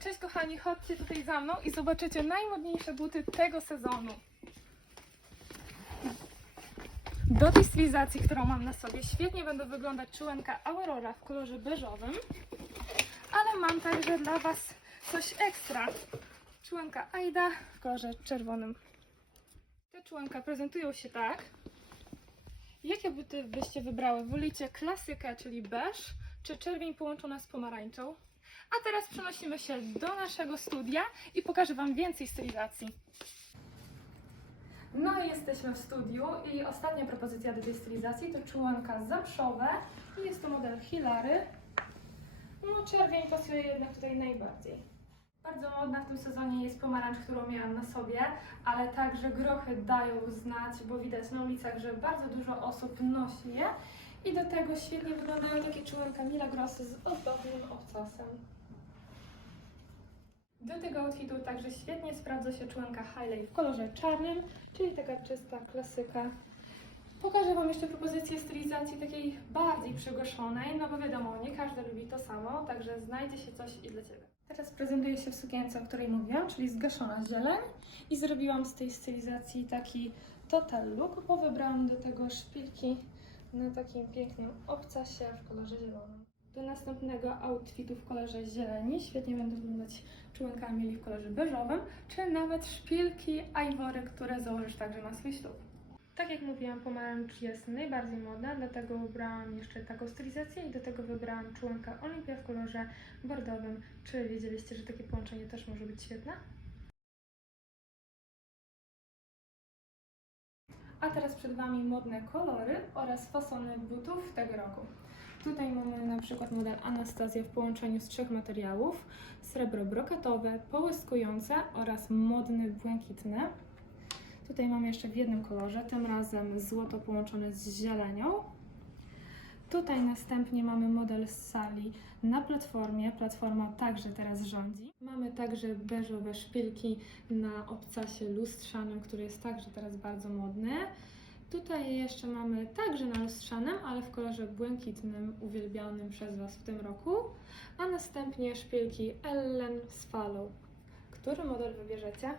Cześć kochani, chodźcie tutaj za mną i zobaczycie najmodniejsze buty tego sezonu. Do tej stylizacji, którą mam na sobie, świetnie będą wyglądać czułenka Aurora w kolorze beżowym, ale mam także dla Was coś ekstra. Czułenka Aida w kolorze czerwonym. Te czułenka prezentują się tak. Jakie buty byście wybrały? Wolicie klasykę, czyli beż, czy czerwień połączona z pomarańczą? A teraz przenosimy się do naszego studia i pokażę Wam więcej stylizacji. No i jesteśmy w studiu i ostatnia propozycja do tej stylizacji to czułanka zamszowe i jest to model Hilary. No czerwień pasuje jednak tutaj najbardziej. Bardzo modna w tym sezonie jest pomarańcz, którą miałam na sobie, ale także grochy dają znać, bo widać na ulicach, że bardzo dużo osób nosi je. I do tego świetnie wyglądają takie czułenka Milagrosy z ozdobnym obcasem. Do tego outfitu także świetnie sprawdza się członka Highlight w kolorze czarnym, czyli taka czysta klasyka. Pokażę Wam jeszcze propozycję stylizacji takiej bardziej przygoszonej, no bo wiadomo, nie każdy lubi to samo, także znajdzie się coś i dla Ciebie. Teraz prezentuję się w sukience, o której mówiłam, czyli zgaszona zieleń i zrobiłam z tej stylizacji taki total look, bo wybrałam do tego szpilki na takim pięknym obcasie w kolorze zielonym. Do następnego outfitu w kolorze zieleni świetnie będą wyglądać członkami mieli w kolorze beżowym, czy nawet szpilki Ivory, które założysz także na swój ślub. Tak jak mówiłam, pomarańcz jest najbardziej modna, dlatego wybrałam jeszcze taką stylizację i do tego wybrałam członka Olympia w kolorze bordowym. Czy wiedzieliście, że takie połączenie też może być świetne? A teraz przed Wami modne kolory oraz fasony butów tego roku. Tutaj mamy na przykład model Anastazja w połączeniu z trzech materiałów. Srebro brokatowe, połyskujące oraz modny błękitny. Tutaj mamy jeszcze w jednym kolorze, tym razem złoto połączone z zielenią. Tutaj następnie mamy model z sali na platformie. Platforma także teraz rządzi. Mamy także beżowe szpilki na obcasie lustrzanym, który jest także teraz bardzo modny. Tutaj jeszcze mamy także na lustrzanym, ale w kolorze błękitnym, uwielbianym przez Was w tym roku. A następnie szpilki Ellen z falą. Który model wybierzecie?